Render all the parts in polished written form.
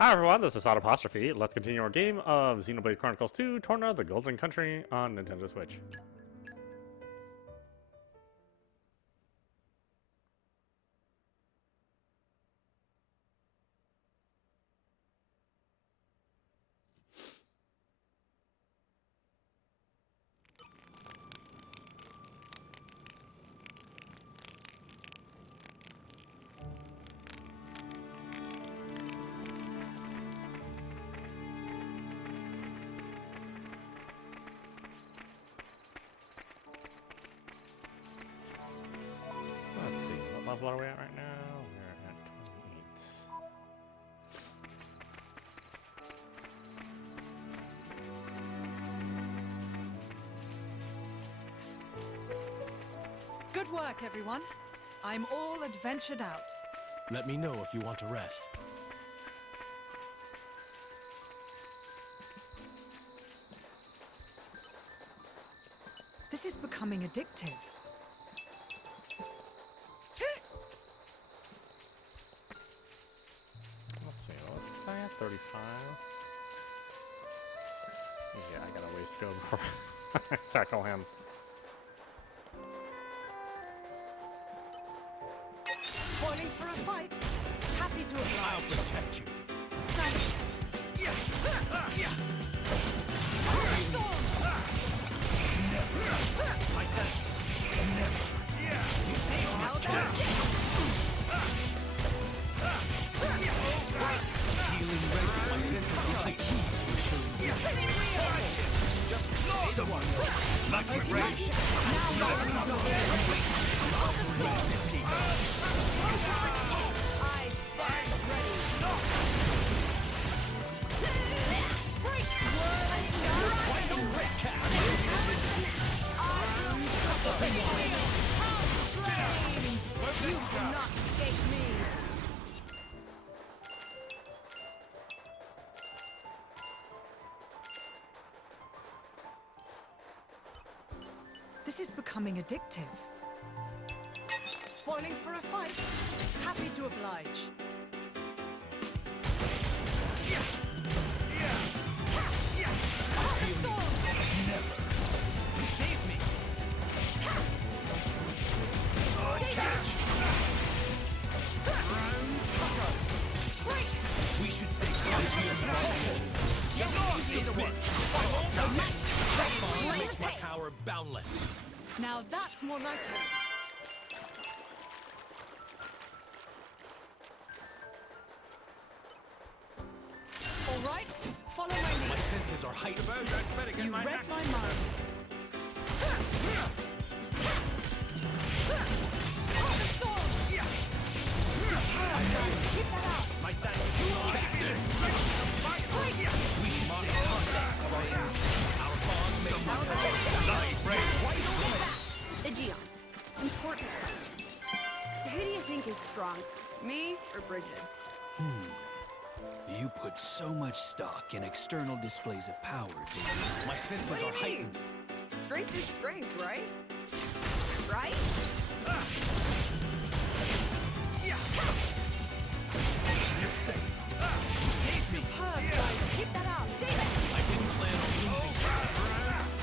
Hi everyone, this is audap. Let's continue our game of Xenoblade Chronicles 2, Torna, the Golden Country on Nintendo Switch. Let's see, what level are we at right now? We're at 28. Good work, everyone. I'm all adventured out. Let me know if you want to rest. This is becoming addictive. Let's see, what was this guy at? 35? Yeah, I got a ways to go before I tackle him. Spoiling for a fight. Happy to oblige. I'll protect you. Thanks. My thanks. Never. You see how that's Healing rate. My senses is the key to assuring Just the one. Like my rage. I stand ready. You cannot escape me. This is becoming addictive. Spoiling for a fight. Happy to oblige. Never. You saved me. We should stay close to your Just see the one. That bond makes my power boundless. Now that's more likely. All right, follow my lead. My senses are heightened. You read my mind. Keep that up. My thanks. We should stay close. Our bond makes my power boundless. Aegeon, important question. Who do you think is stronger, me or Bridget? You put so much stock in external displays of power, do you? My senses are heightened. Strength is strength, right? Right? Superb, guys. Keep that up. Stay there. I didn't plan on losing.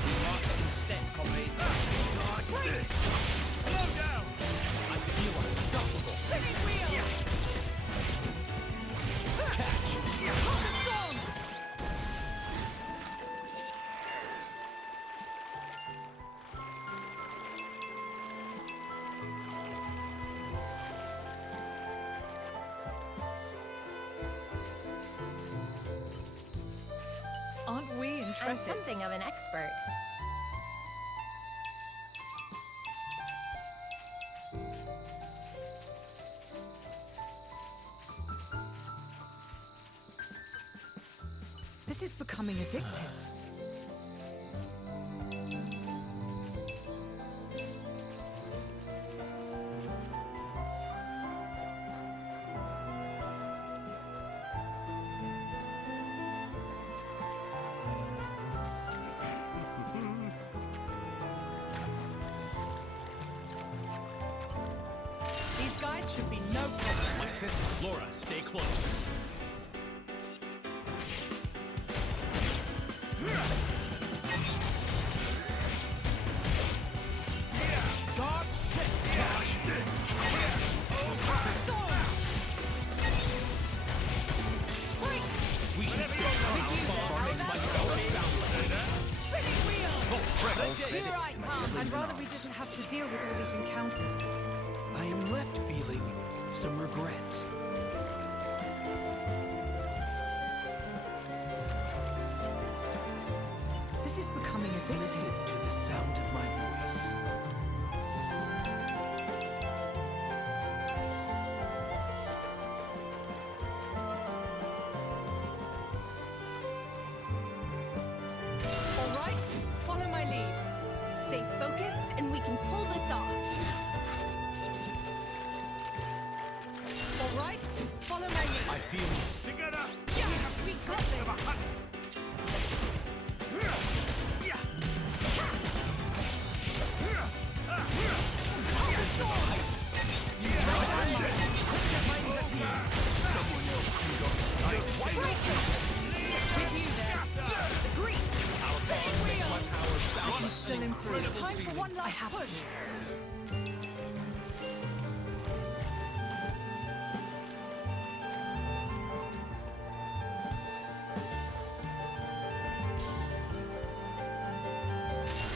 We lost instead, comrades. Dodge this. Slow down. I feel unstoppable. Spinning wheel. Catch. Aren't we I'm interested? something of an expert. This is becoming addictive. These guys should be no problem. My senses, Laura, stay close. God shit! We should stay on our farm makes my power Here I come. I'd rather we didn't have to deal with all these encounters. I am left feeling some regret. This is becoming addictive. Listen to the sound of my voice. All right, follow my lead. Stay focused and we can pull this off. All right, follow my lead. I feel you. together. Yeah, we got this. With you there. The green. I can still improve. Time for one last push.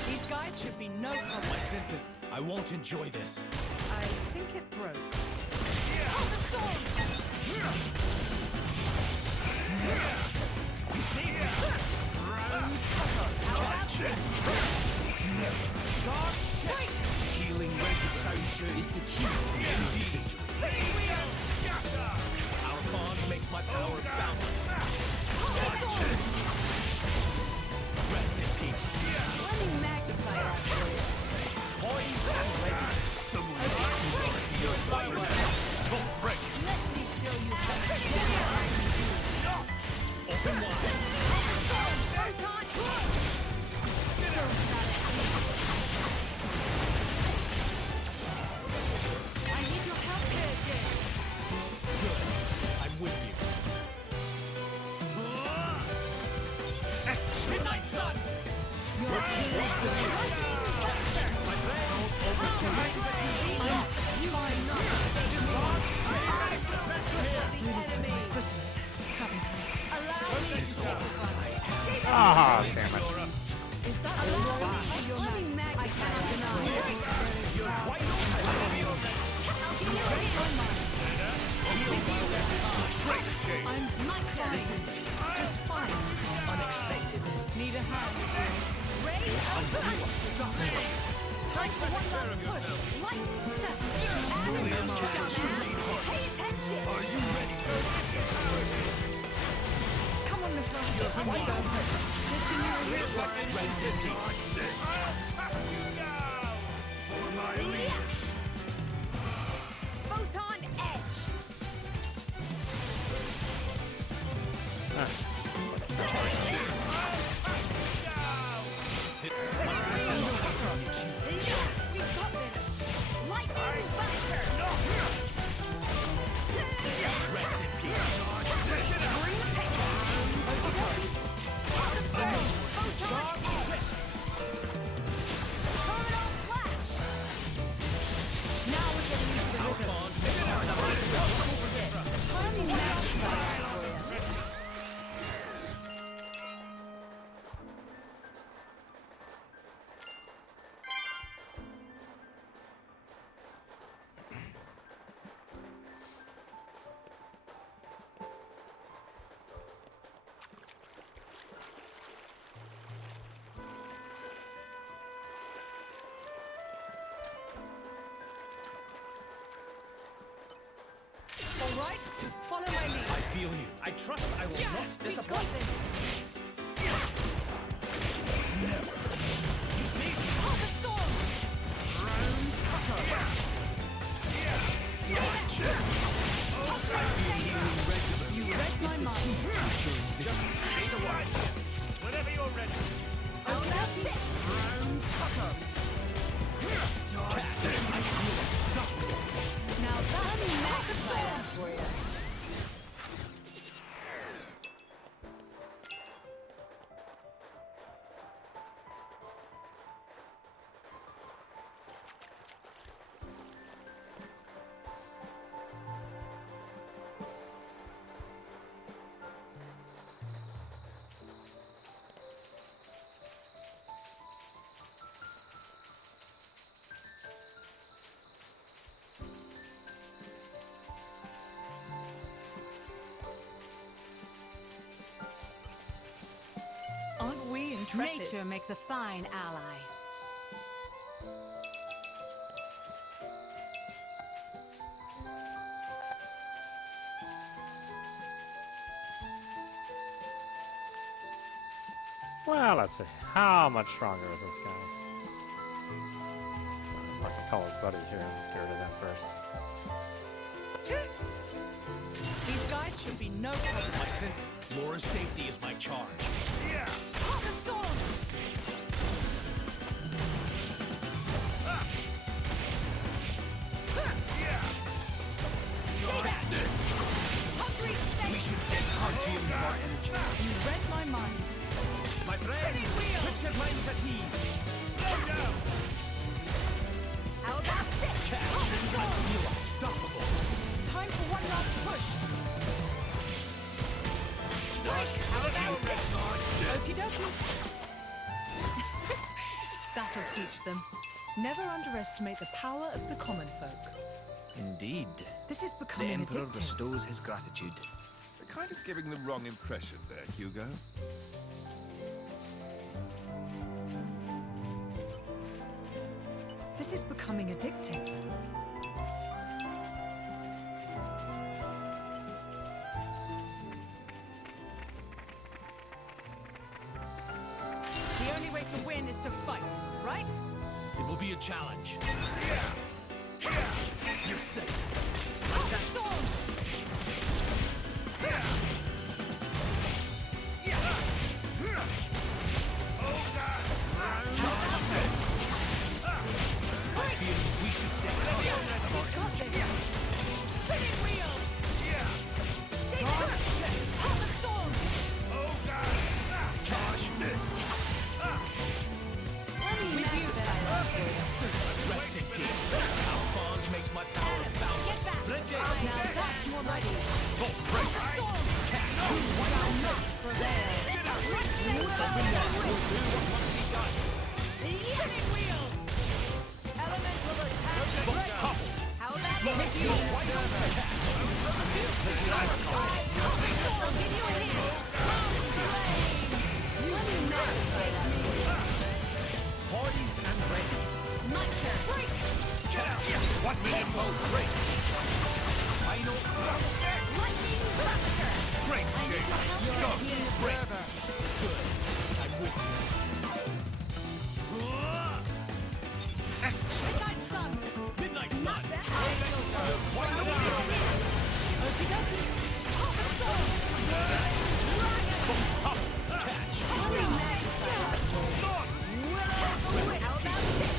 These guys should be no problem. My senses. I won't enjoy this. I think it broke. Healing regular sounds good is the key to indeed. Our bond makes my power boundless. Rest in peace. Let me magnify that for you. Poised and ready. Someone Go break. Let me show you something. Open wide. Photon, so I need your help here, Jim. Good. I'm with you. Midnight sun. Your king is You are not the enemy. Allow me to Ah, damn it. Is that let me magnify. I cannot deny. I'm fine. Just fine. Unexpected. Need a hand. Raise a punch. Time for one last push. Light. Pay attention. Are you ready? Come on, Mr. Rest in peace. Photon edge. We've got this. Lightning buster. Rest in peace. All right, follow my lead. I feel you. I trust I will not We've got disappoint. this. You read my mind. Just say the word. Whenever you're ready. I'll have this. Now Let me that's magnify that for you. intrepid. Nature makes a fine ally. Well, let's see. How much stronger is this guy? I can call his buddies here and let's get rid of them first. These guys should be no problem. My sense of Laura's safety is my charge. Yeah. Heart of Thorns! Hungry We snake! should stay consumed with our energy. You read my mind. My friend, put your minds at ease. Slow down. How about this? I feel unstoppable. Time for one last push. How about this? Okie dokie. That'll teach them. Never underestimate the power of the common folk. Indeed. This is The becoming Emperor addictive. bestows his gratitude. You're kind of giving the wrong impression there, Hugo. This is becoming addictive. The only way to win is to fight, right? It will be a challenge. You're safe. I feel we should stay Spinning wheel! Stay put! Heart of Thorns! With you that I love. Rest in peace. Alphonse makes my power boundless. Get back! Bridget! Now that's more like it. Oh, break. Heart of Thorns! You shall not prevail. Spinning wheel! Elemental attack! How about with you? I'll give you a hint. Let me masturbate me. Poised and ready. My turn. Break! 1 million volt break. Final Lightning Buster! break. Stop. Break. Good. I'm with you. Midnight Sun! Midnight Sun. Not bad. Okie dokie. Pop of Thorns! Catch. Holy Magpie! How about this?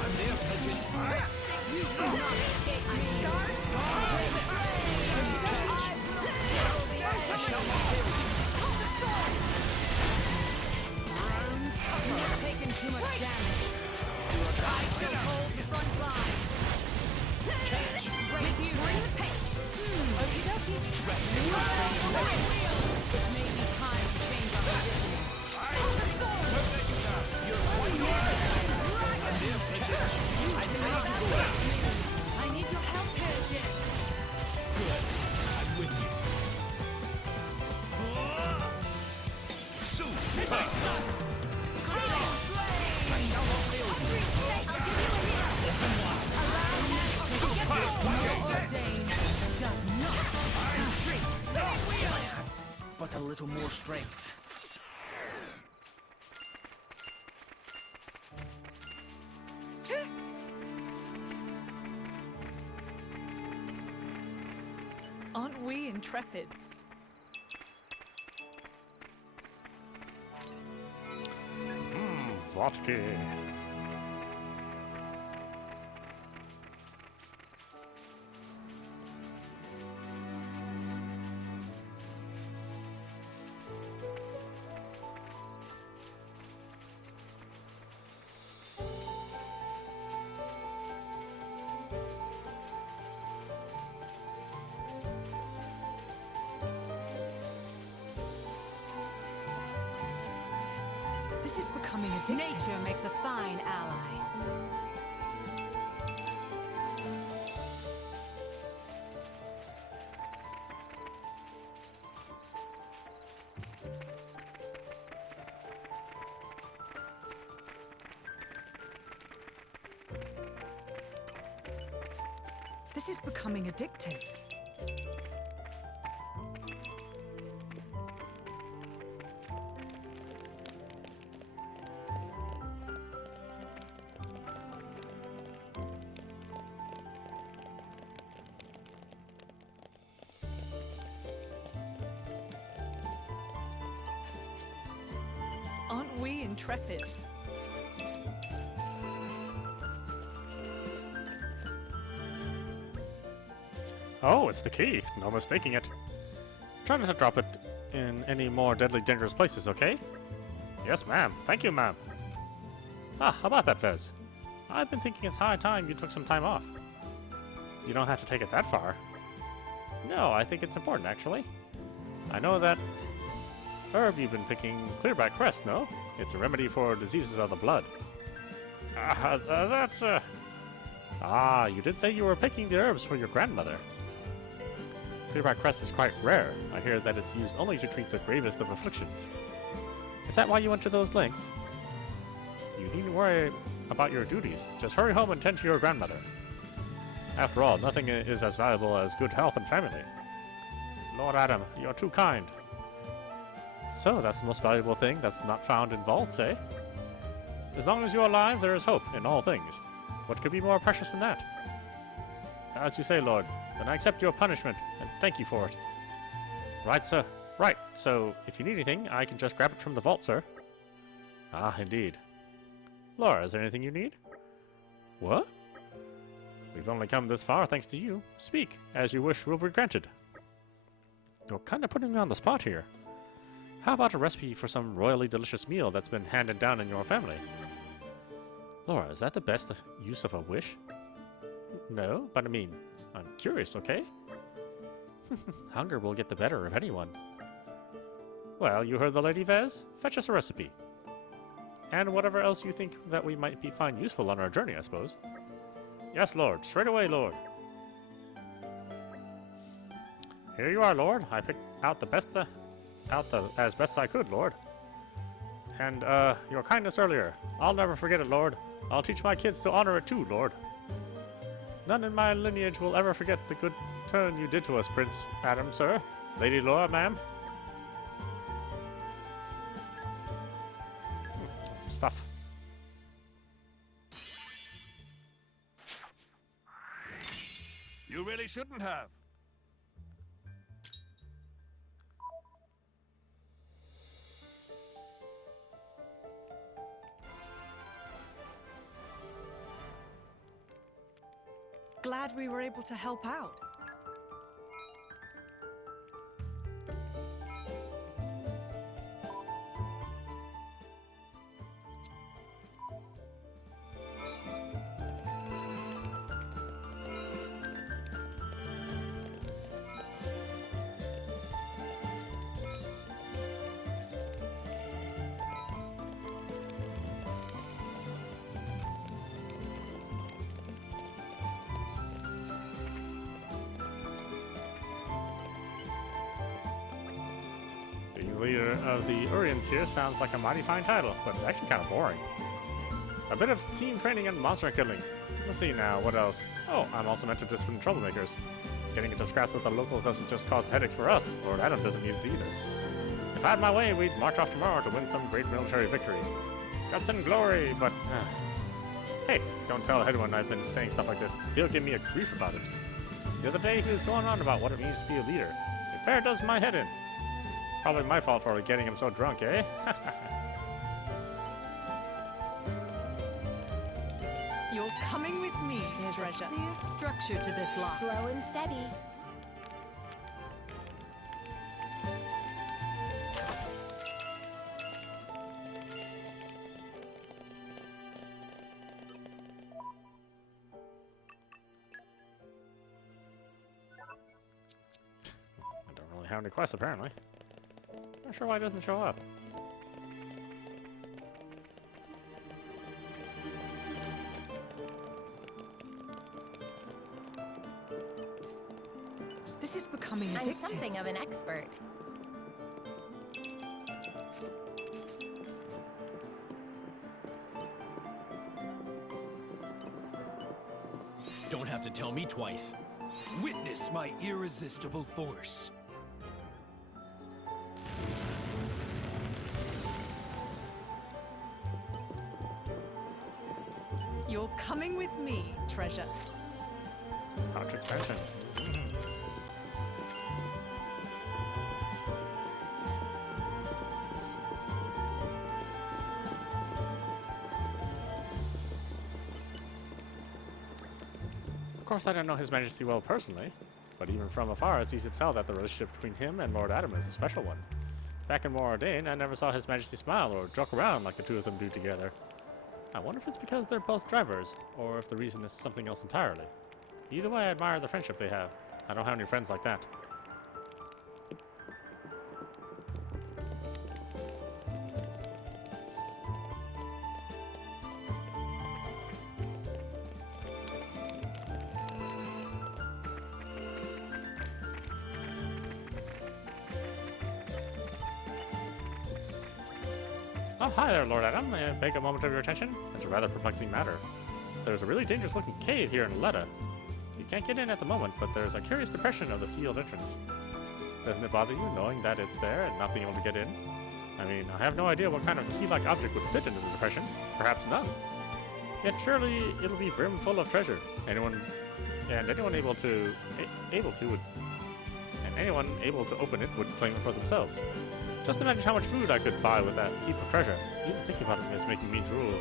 I'm there, Pigeon. You will not escape me. Charge! I shall not fail you. Pop of Thorns! You've taken too much damage. I will hold the front line. With you. Bring the pain. Okie dokie. It may be time to change our position. I need your help here, Jim. Good. I'm with you. Soon. Midnight Sun. But a little more strength. Aren't we intrepid? Zlotsky. This is becoming addictive. Nature makes a fine ally. This is becoming addictive. Aren't we intrepid? Oh, it's the key. No mistaking it. Try not to drop it in any more deadly dangerous places, okay? Yes, ma'am. Thank you, ma'am. Ah, how about that, Vez? I've been thinking it's high time you took some time off. You don't have to take it that far. No, I think it's important, actually. I know that herb you've been picking, clearback crest, no? It's a remedy for diseases of the blood. Ah, you did say you were picking the herbs for your grandmother. Clearback crest is quite rare. I hear that it's used only to treat the gravest of afflictions. Is that why you went to those lengths? You needn't worry about your duties. Just hurry home and tend to your grandmother. After all, nothing is as valuable as good health and family. Lord Adam, you're too kind. So, that's the most valuable thing that's not found in vaults, eh? As long as you're alive, there is hope in all things. What could be more precious than that? As you say, Lord, then I accept your punishment, and thank you for it. Right, sir. Right, so if you need anything, I can just grab it from the vault, sir. Ah, indeed. Laura, is there anything you need? What? We've only come this far thanks to you. Speak, as you wish will be granted. You're kind of putting me on the spot here. How about a recipe for some royally delicious meal that's been handed down in your family? Laura, is that the best use of a wish? No, but I mean, I'm curious, okay? Hunger will get the better of anyone. Well, you heard the lady, Vez. Fetch us a recipe. And whatever else you think that we might find useful on our journey, I suppose. Yes, Lord. Straight away, Lord. Here you are, Lord. I picked out the best, as best I could, Lord. And, your kindness earlier. I'll never forget it, Lord. I'll teach my kids to honor it too, Lord. None in my lineage will ever forget the good turn you did to us, Prince Adam, sir. Lady Laura, ma'am. Stuff. You really shouldn't have. Glad we were able to help out. Leader of the Urians here sounds like a mighty fine title, but it's actually kind of boring. A bit of team training and monster killing. Let's see now, what else? Oh, I'm also meant to discipline troublemakers. Getting into scraps with the locals doesn't just cause headaches for us. Lord Adam doesn't need it either. If I had my way, we'd march off tomorrow to win some great military victory. Guts and glory, but... Hey, don't tell Hedwin I've been saying stuff like this. He'll give me a grief about it. The other day he was going on about what it means to be a leader. It fair does my head in. Probably my fault for getting him so drunk, eh? You're coming with me, There's treasure. a clear structure to this lock. Slow and steady. I don't really have any quests, apparently. Not sure why it doesn't show up. This is becoming I'm addictive. something of an expert. Don't have to to tell me twice. Witness my irresistible force. You're coming with me, treasure. Concentration. Of course, I don't know His Majesty well personally, but even from afar, it's easy to tell that the relationship between him and Lord Adam is a special one. Back in Moradane, I never saw His Majesty smile or joke around like the two of them do together. I wonder if it's because they're both drivers, or if the reason is something else entirely. Either way, I admire the friendship they have. I don't have any friends like that. Oh, hi there, Lord Adam. May I beg a moment of your attention? It's a rather perplexing matter. There's a really dangerous-looking cave here in Letta. You can't get in at the moment, but there's a curious depression of the sealed entrance. Doesn't it bother you knowing that it's there and not being able to get in? I mean, I have no idea what kind of key-like object would fit into the depression. Perhaps none. Yet surely it'll be brimful of treasure. Anyone able to open it would claim it for themselves. Just imagine how much food I could buy with that heap of treasure. Even thinking about it is making me drool.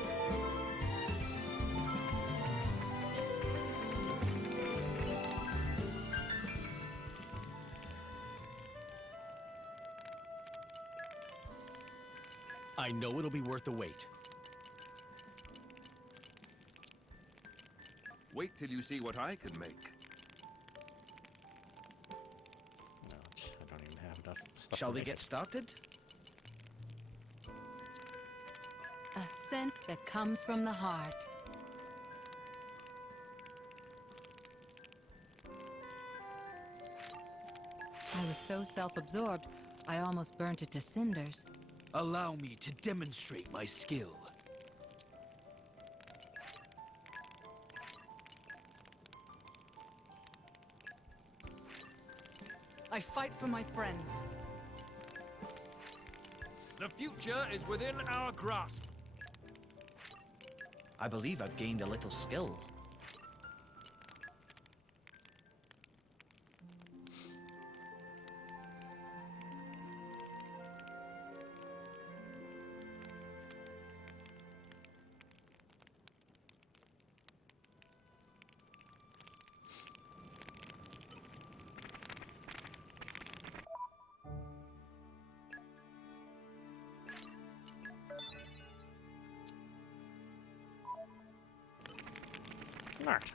I know it'll be worth the wait. Wait till you see what I can make. No, I don't even have enough stuff Shall to we make get it. started? A scent that comes from the heart. I was so self-absorbed, I almost burnt it to cinders. Allow me to demonstrate my skill. I fight for my friends. The future is within our grasp. I believe I've gained a little skill.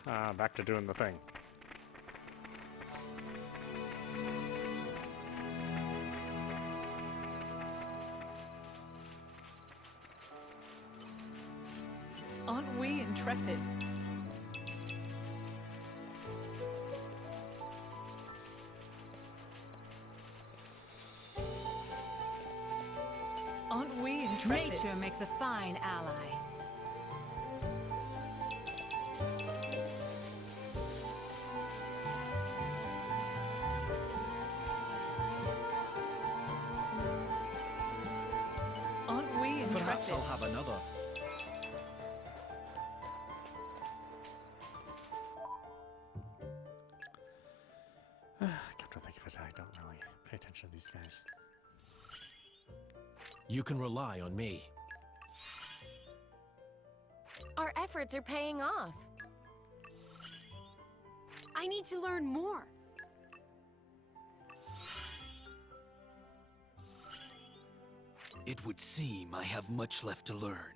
Alright, back to doing the thing. Aren't we intrepid? Aren't we intrepid? Nature makes a fine ally. Aren't we intrepid? Perhaps I'll have another. Come to think of it, I don't really pay attention to these guys. You can rely on me. Our efforts are paying off. I need to learn more. It would seem I have much left to learn.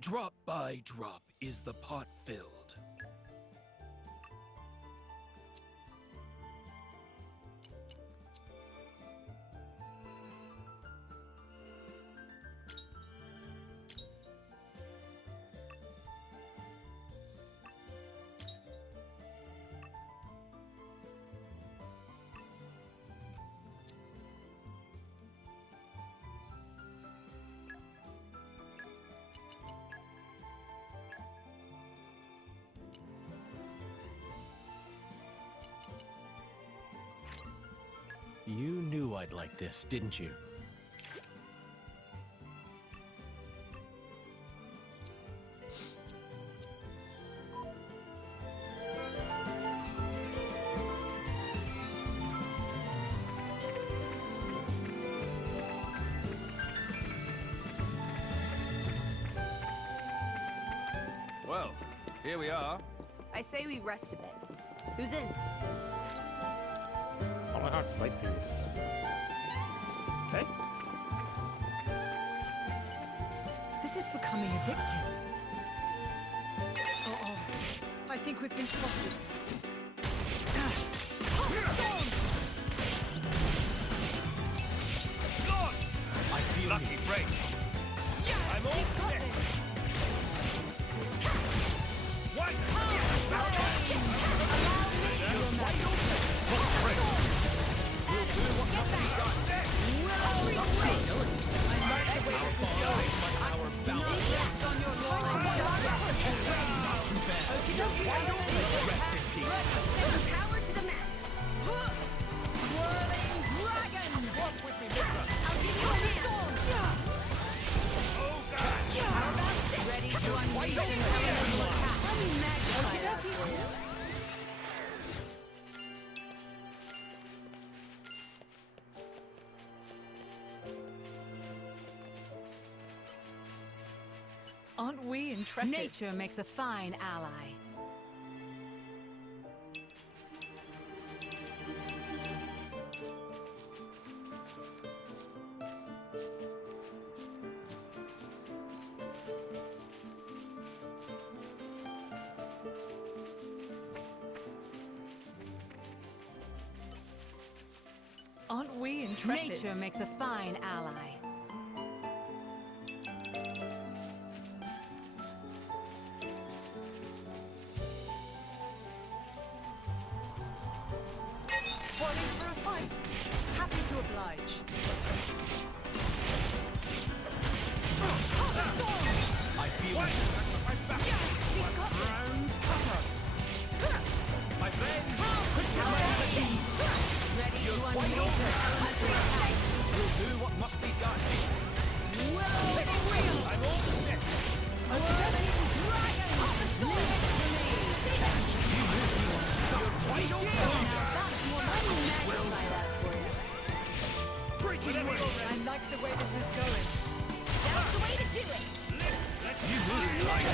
Drop by drop is the pot filled. You knew I'd like this, didn't you? Well, here we are. I say we rest a bit. Who's in? Oh my god, it's light piece. Okay. This is becoming addictive. Oh, I think we've been spotted. I feel Lucky break. I'm all set. What? Rest in peace. Power to the max. Swirling dragon! Walk with me, Mithra. I'll give you a hand. Oh, God. Ready to unleash an elemental attack. Let me magnify that for you. Aren't we intrepid? Nature makes a fine ally. Aren't we intrepid? Nature makes a fine ally. Spoiling for a fight. Happy to oblige. I feel it. My friend. Ready to unleash an elemental attack. We'll do what must be done. I'm all set. Swirling dragon! I like the way this is going. That's the way to do it! You move like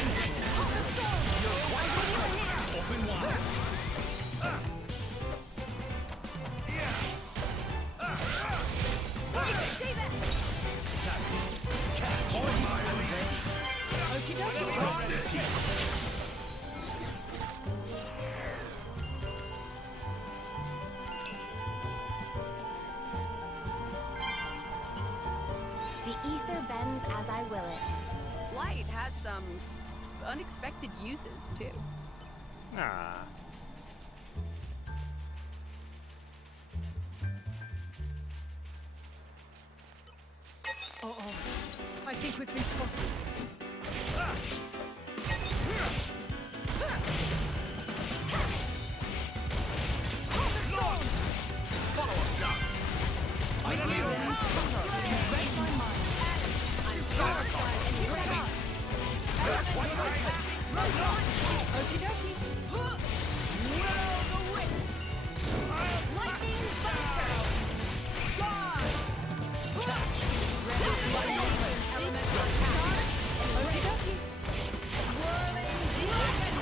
open wide. Stay back! Okie dokie. The ether bends as I will it. Light has some unexpected uses, too. Ah. Oh, I think we've been spotted. I feel it. You read my mind. Okie dokie. Lightning thunder! God! Ready to unleash an elemental attack. Okie dokie. Swirling dragon!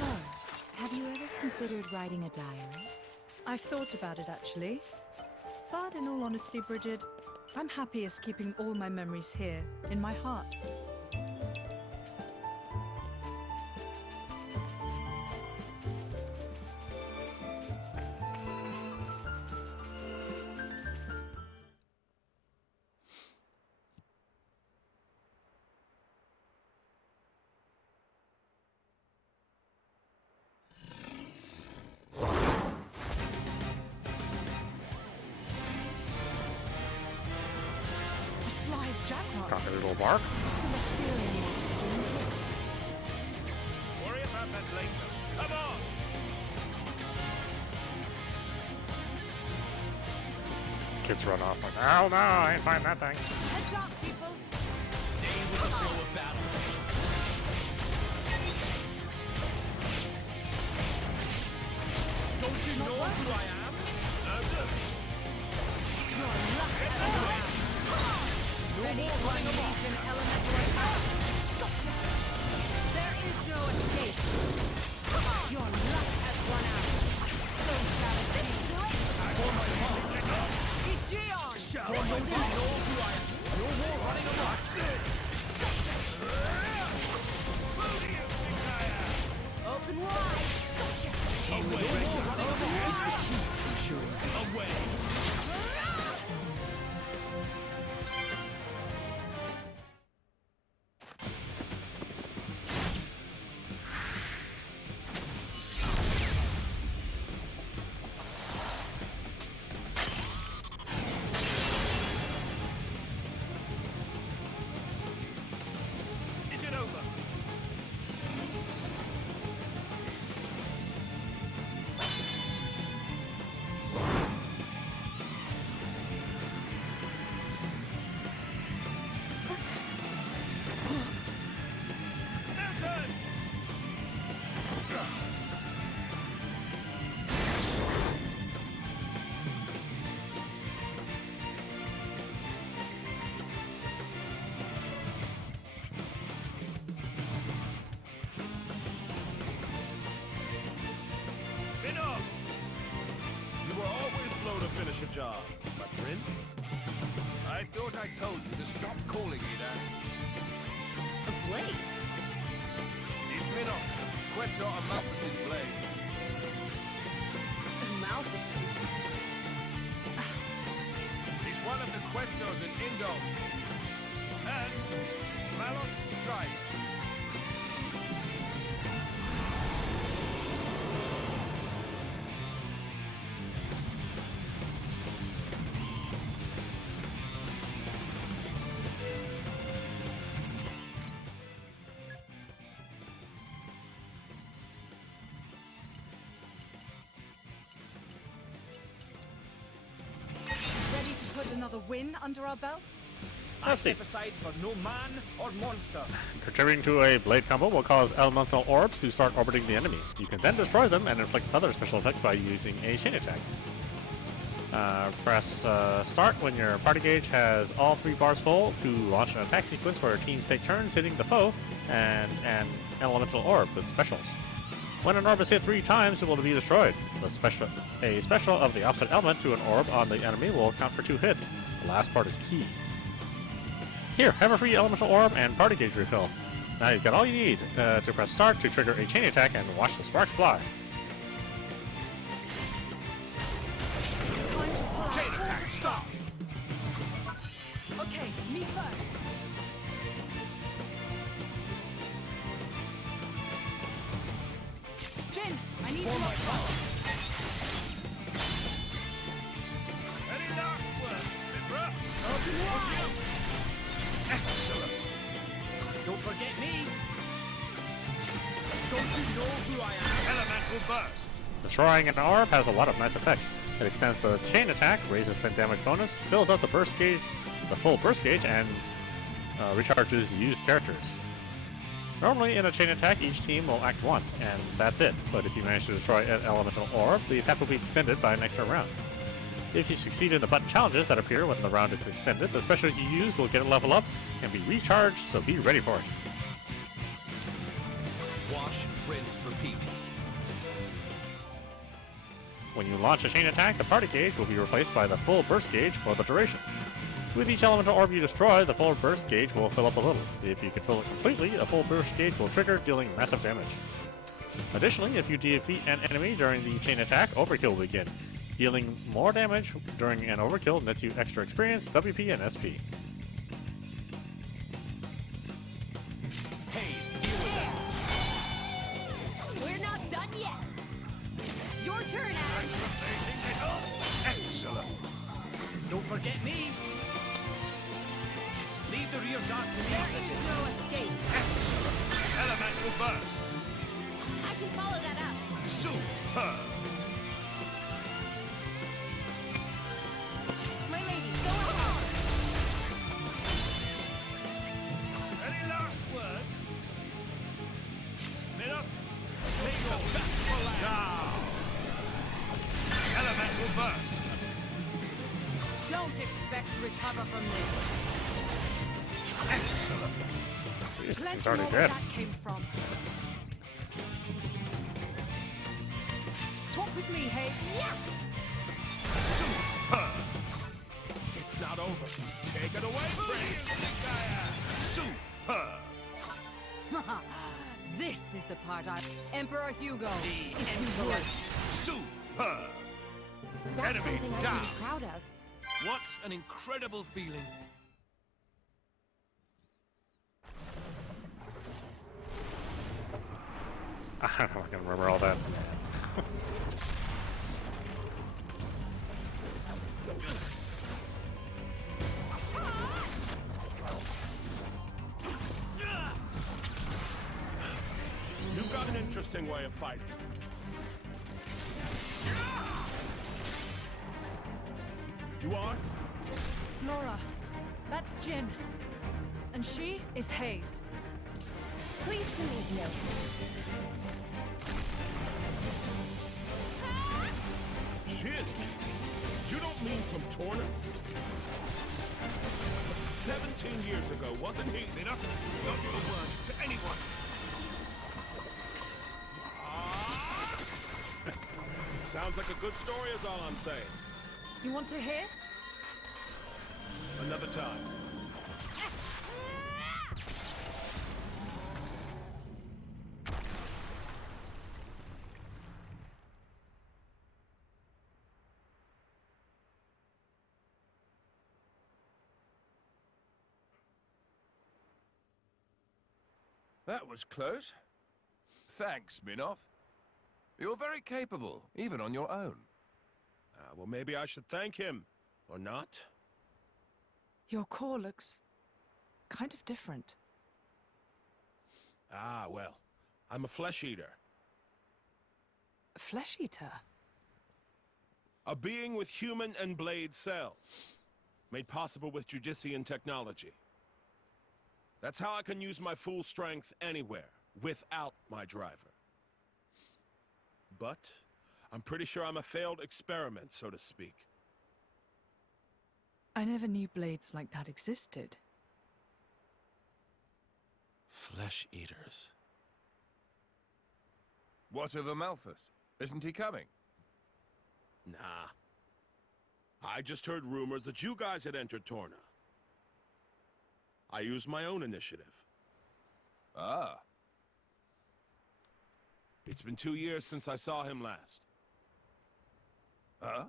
Lord, have you ever considered writing a diary? I've thought about it actually. But in all honesty, Bridget, I'm happiest keeping all my memories here, in my heart. A live jackpot. Got a little bark. What's an Ethereum monster doing here? Worry about that later. Come on. Kids run off like, oh no, I ain't find that thing. Heads up, people. Stay with the flow of battle. Don't you know who I am? Your luck has run out. Ready to unleash an elemental attack. Gotcha. There is no escape. Your luck has run out. So shall it be. Do it. Aegeon. For you don't know who I am. No more running amok. Open wide. Gotcha. Away. No more running amok is the key to ensuring victory. Away. Is it over? Elton! Spin off! You were always slow to finish a job, my prince. I thought I told you to stop calling me that. A blade. He's Minoc, Questor of Malthus's blade. Malthus's. He's one of the Questors in Indo. And Malos tribe. Ready to put another win under our belts? I Let's see. step aside for no man or monster. Contributing to a blade combo will cause elemental orbs to start orbiting the enemy. You can then destroy them and inflict other special effects by using a chain attack. Press start when your party gauge has all 3 bars full to launch an attack sequence where teams take turns hitting the foe and an elemental orb with specials. When an orb is hit 3 times, it will be destroyed. A special of the opposite element to an orb on the enemy will count for 2 hits. The last part is key. Here, have a free elemental orb and party gauge refill. Now you've got all you need to press start to trigger a chain attack and watch the sparks fly. Time to pull out Chain all attack, the stop! stops. Okay, me first. Jin, I need you up front. Any luck? Well, Mithra? Open wide. Excellent. Don't forget me. Don't you know who I am? Elemental burst. Destroying an orb has a lot of nice effects. It extends the chain attack, raises the damage bonus, fills up the burst gauge, the full burst gauge, and recharges used characters. Normally in a chain attack, each team will act once, and that's it. But if you manage to destroy an elemental orb, the attack will be extended by an extra round. If you succeed in the button challenges that appear when the round is extended, the special you use will get a level up and be recharged, so be ready for it. Wash, rinse, repeat. When you launch a chain attack, the party gauge will be replaced by the full burst gauge for the duration. With each elemental orb you destroy, the full burst gauge will fill up a little. If you can fill it completely, a full burst gauge will trigger, dealing massive damage. Additionally, if you defeat an enemy during the chain attack, overkill will begin. Dealing more damage during an overkill nets you extra experience, WP, and SP. Haze, deal with that. We're not done yet. Your turn, Adam. Excellent. Don't forget me. Leave the rear guard to me. There is no escape. Excellent. Elemental burst. I can follow that up. Superb. My Don't expect to recover from this. Excellent. He's Plenty already more dead. where that came from. Swap with me, Hayes. Super. It's not over. Take it away, Prince. Super. This is the part Emperor Hugo. The if you insolence. would. Super. That's Enemy something I down. can be proud of. What an incredible feeling. I don't know if I can remember all that. You've got an interesting way of fighting. You are? Laura, that's Jin. And she is Hayes. Pleased to meet you. Jin? You don't mean from Torna? But 17 years ago, wasn't he? Enough. Don't do a word to anyone. Sounds like a good story is all I'm saying. You want to hear? Another time. That was close. Thanks, Minoth. You're very capable, even on your own. Well, maybe I should thank him. Or not? Your core looks kind of different. Well, I'm a flesh eater. A flesh eater? A being with human and blade cells. Made possible with Judician technology. That's how I can use my full strength anywhere, without my driver. But I'm pretty sure I'm a failed experiment, so to speak. I never knew blades like that existed. Flesh eaters. What of Amalthus? Isn't he coming? Nah. I just heard rumors that you guys had entered Torna. I used my own initiative. Ah. It's been 2 years since I saw him last. Huh?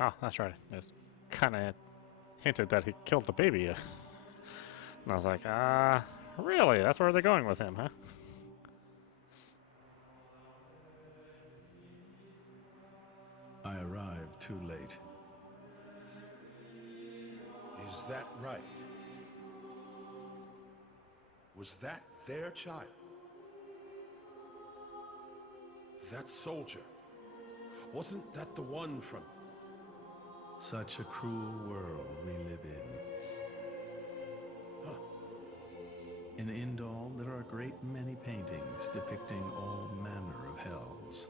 Oh, that's right. It kind of hinted that he killed the baby. And I was like, really? That's where they're going with him, huh? I arrived too late. Is that right? Was that their child? That soldier? Wasn't that the one from... Such a cruel world we live in. Huh. In Indal, there are a great many paintings depicting all manner of hells.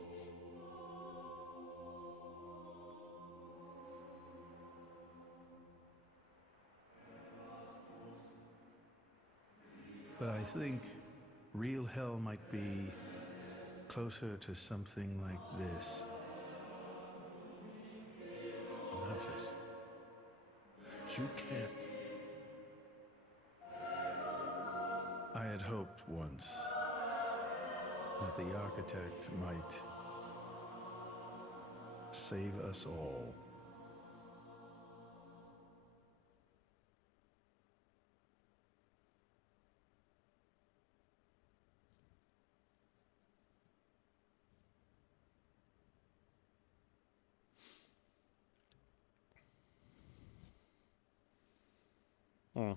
But I think real hell might be closer to something like this. Amalthus. You can't... I had hoped once that the architect might save us all.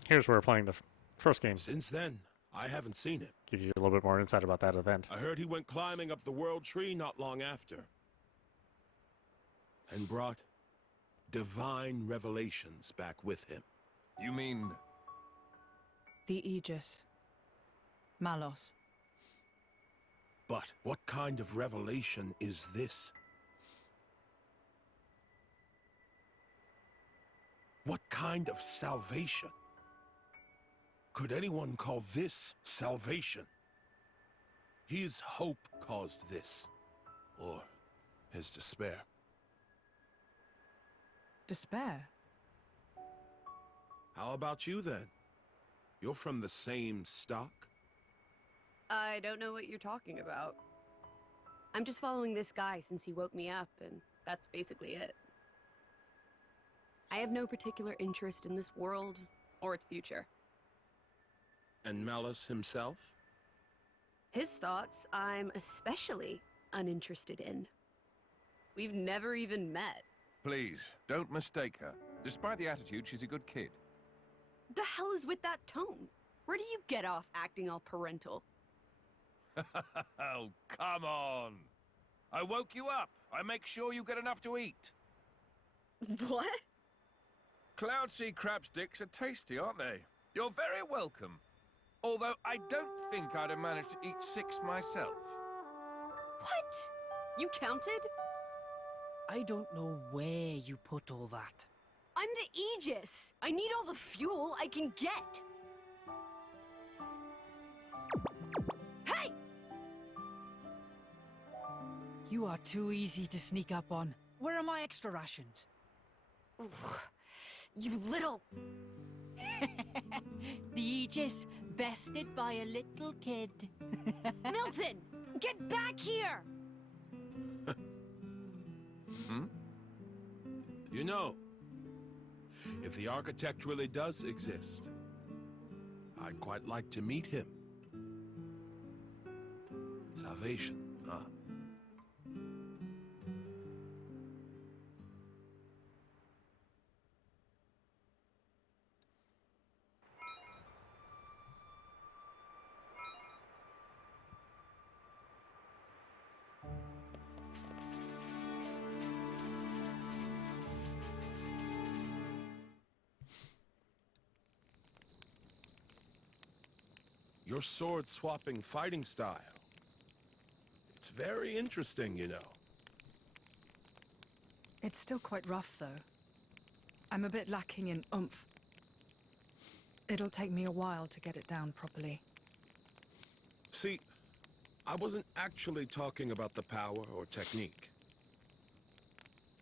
Here's where we're playing the first game. Since then, I haven't seen him. Gives you a little bit more insight about that event. I heard he went climbing up the world tree not long after. And brought divine revelations back with him. You mean... The Aegis. Malos. But what kind of revelation is this? What kind of salvation? Could anyone call this salvation? His hope caused this. Or his despair. Despair? How about you then? You're from the same stock? I don't know what you're talking about. I'm just following this guy since he woke me up, and that's basically it. I have no particular interest in this world or its future. And Malos himself? His thoughts, I'm especially uninterested in. We've never even met. Please, don't mistake her. Despite the attitude, she's a good kid. The hell is with that tone? Where do you get off acting all parental? Oh, come on. I woke you up. I make sure you get enough to eat. What? Cloud sea crab sticks are tasty, aren't they? You're very welcome. Although I don't think I'd have managed to eat 6 myself. What? You counted? I don't know where you put all that. I'm the Aegis. I need all the fuel I can get. Hey! You are too easy to sneak up on. Where are my extra rations? You little... The Aegis, bested by a little kid. Milton! Get back here! You know, if the architect really does exist, I'd quite like to meet him. Salvation, huh? Your sword-swapping fighting style. It's very interesting, you know. It's still quite rough, though. I'm a bit lacking in oomph. It'll take me a while to get it down properly. See, I wasn't actually talking about the power or technique.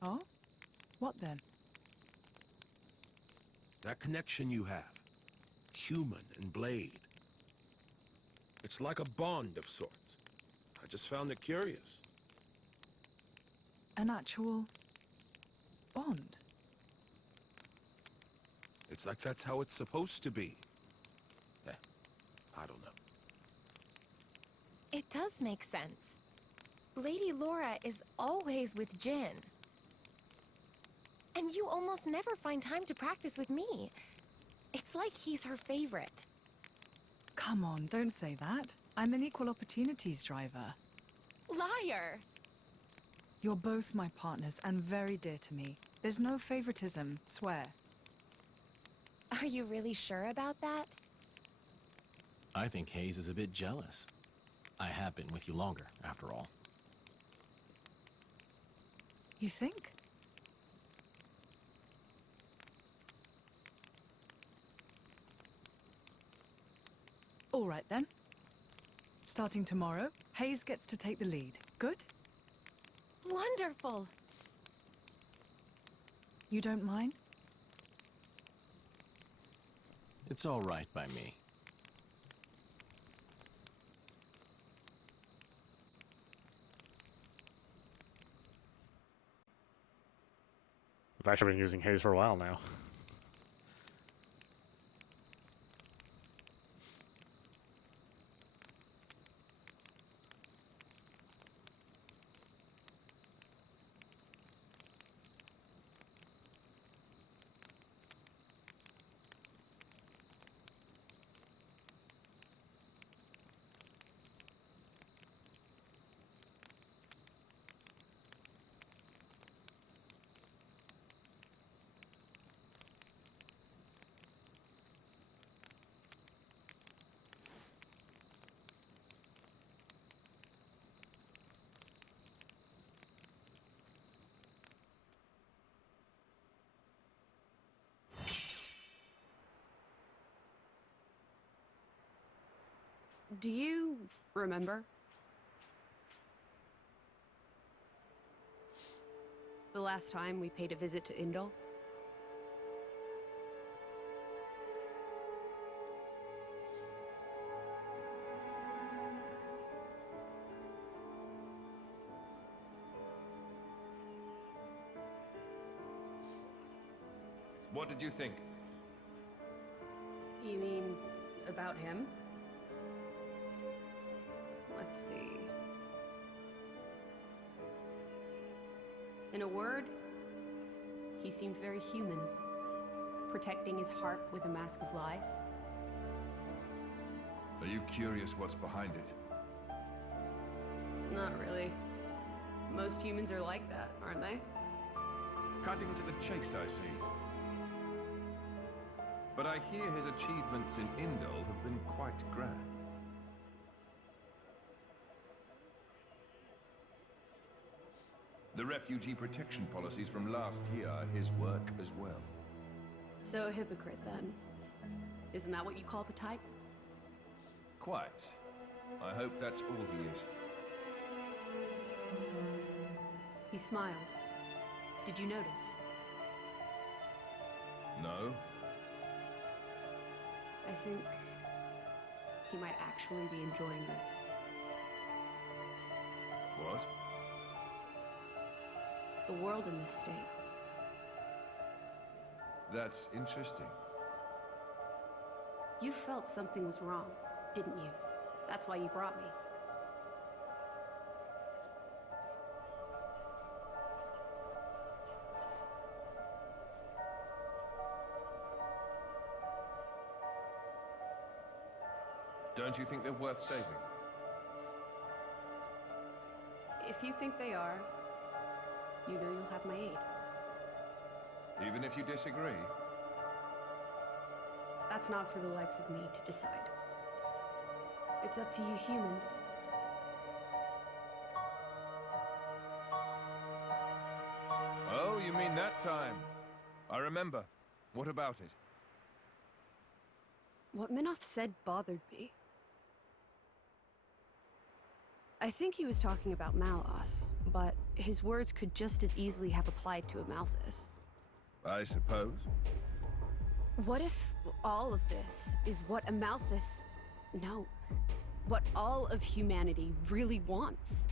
Oh? What then? That connection you have. Human and blade. It's like a bond of sorts. I just found it curious. An actual... bond? It's like that's how it's supposed to be. I don't know. It does make sense. Lady Laura is always with Jin. And you almost never find time to practice with me. It's like he's her favorite. Come on, don't say that. I'm an equal opportunities driver. Liar! You're both my partners and very dear to me. There's no favoritism, swear. Are you really sure about that? I think Hayes is a bit jealous. I have been with you longer, after all. You think? All right then. Starting tomorrow, Hayes gets to take the lead. Good? Wonderful! You don't mind? It's all right by me. I've actually been using Haze for a while now. Do you remember? The last time we paid a visit to Indol? What did you think? You mean about him? Let's see. In a word, he seemed very human, protecting his heart with a mask of lies. Are you curious what's behind it? Not really. Most humans are like that, aren't they? Cutting to the chase, I see. But I hear his achievements in Indol have been quite grand. The refugee protection policies from last year are his work as well. So a hypocrite, then. Isn't that what you call the type? Quite. I hope that's all he is. He smiled. Did you notice? No? I think he might actually be enjoying this. What? The world in this state. That's interesting. You felt something was wrong, didn't you? That's why you brought me. Don't you think they're worth saving? If you think they are, you know you'll have my aid. Even if you disagree? That's not for the likes of me to decide. It's up to you humans. Oh, you mean that time? I remember. What about it? What Minoth said bothered me. I think he was talking about Malos, but his words could just as easily have applied to Amalthus. I suppose. What if all of this is what Amalthus... No. What all of humanity really wants?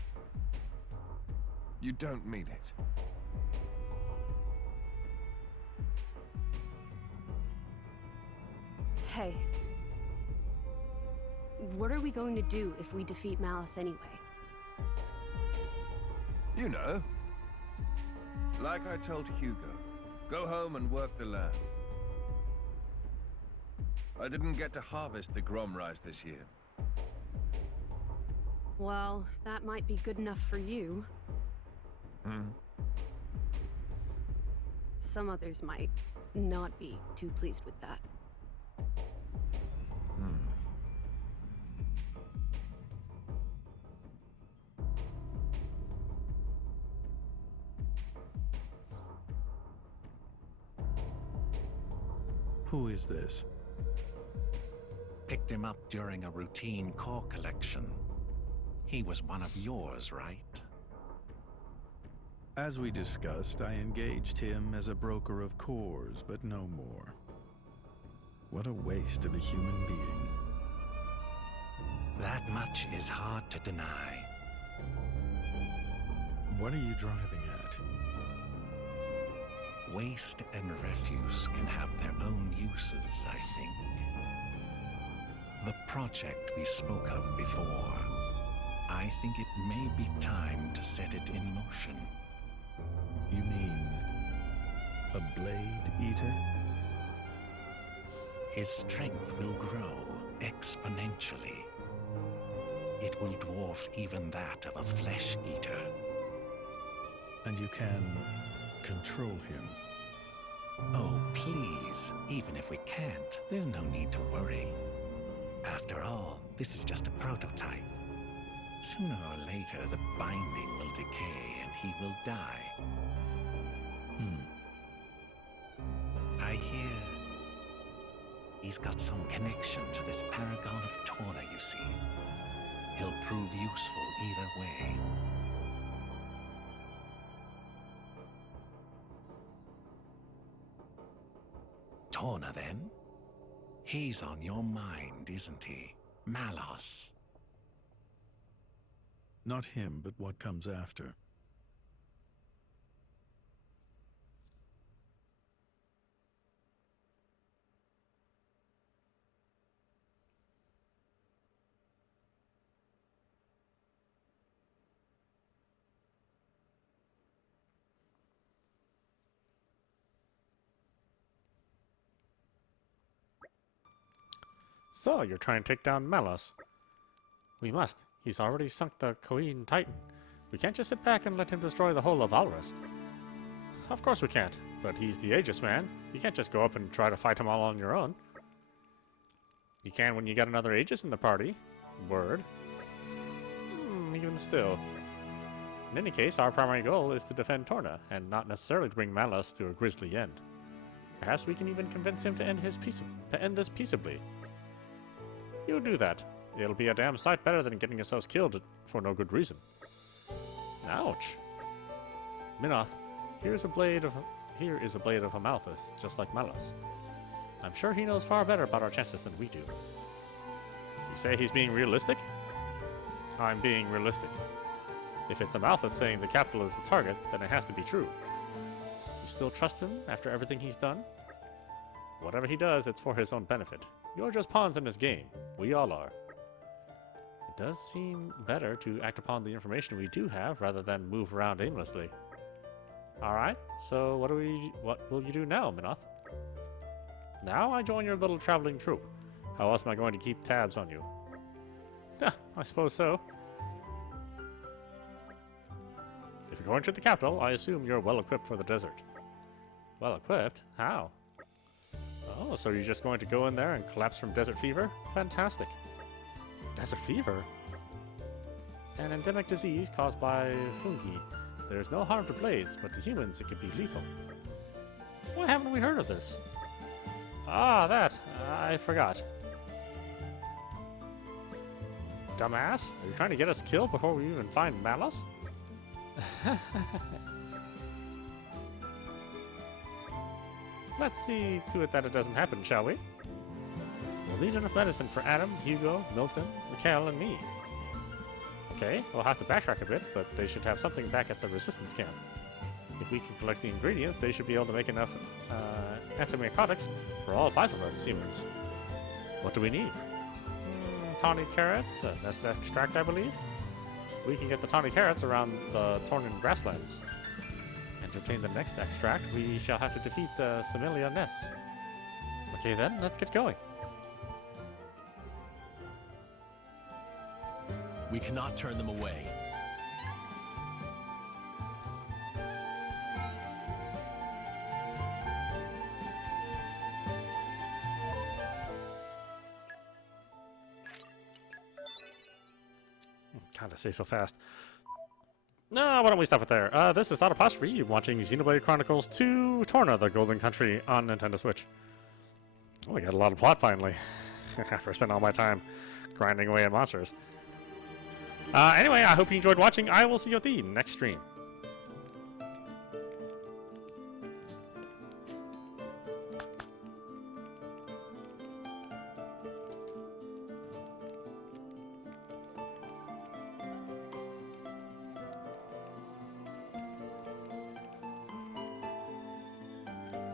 You don't mean it. Hey. What are we going to do if we defeat Malos anyway? You know. Like I told Hugo. Go home and work the land. I didn't get to harvest the Grom rice this year. Well, that might be good enough for you. Some others might not be too pleased with that. Who is this? Picked him up during a routine core collection. He was one of yours, right? As we discussed, I engaged him as a broker of cores, but no more. What a waste of a human being. That much is hard to deny. What are you driving at? Waste and refuse can have their own uses, I think. The project we spoke of before, I think it may be time to set it in motion. You mean a blade eater? His strength will grow exponentially. It will dwarf even that of a flesh eater. And you can control him? Oh, please. Even if we can't, there's no need to worry. After all, this is just a prototype. Sooner or later, the binding will decay and he will die. I hear He's got some connection to this paragon of Torna, you see. He'll prove useful either way. Torna, then? He's on your mind, isn't he? Malos. Not him, but what comes after. So, you're trying to take down Malos. We must. He's already sunk the Korean Titan. We can't just sit back and let him destroy the whole of Alrest. Of course we can't, but he's the Aegis man. You can't just go up and try to fight him all on your own. You can when you get another Aegis in the party. Word. Even still. In any case, our primary goal is to defend Torna, and not necessarily to bring Malos to a grisly end. Perhaps we can even convince him to end this peaceably. You do that. It'll be a damn sight better than getting yourselves killed for no good reason. Ouch. Minoth, here is a blade of Amalthus, just like Malos. I'm sure he knows far better about our chances than we do. You say he's being realistic? I'm being realistic. If it's Amalthus saying the capital is the target, then it has to be true. You still trust him after everything he's done? Whatever he does, it's for his own benefit. You're just pawns in his game. We all are. It does seem better to act upon the information we do have rather than move around aimlessly. Alright, so what will you do now, Minoth? Now I join your little traveling troupe. How else am I going to keep tabs on you? I suppose so. If you're going to the capital, I assume you're well equipped for the desert. Well equipped? How? Oh, so you're just going to go in there and collapse from desert fever? Fantastic. Desert fever? An endemic disease caused by fungi. There's no harm to blades, but to humans it could be lethal. Why haven't we heard of this? Ah, that. I forgot. Dumbass? Are you trying to get us killed before we even find Malos? Let's see to it that it doesn't happen, shall we? We'll need enough medicine for Adam, Hugo, Milton, Mikhail, and me. Okay, we'll have to backtrack a bit, but they should have something back at the resistance camp. If we can collect the ingredients, they should be able to make enough antimycotics for all 5 of us humans. What do we need? Tawny carrots, nest extract, I believe. We can get the tawny carrots around the Tornan grasslands. And to obtain the next extract, we shall have to defeat the Similia nests. Okay then, let's get going. We cannot turn them away. God, I say so fast. No, why don't we stop it there? This is audap, watching Xenoblade Chronicles 2 Torna, the Golden Country on Nintendo Switch. Oh, we got a lot of plot finally. After I spent all my time grinding away at monsters. Anyway, I hope you enjoyed watching. I will see you at the next stream.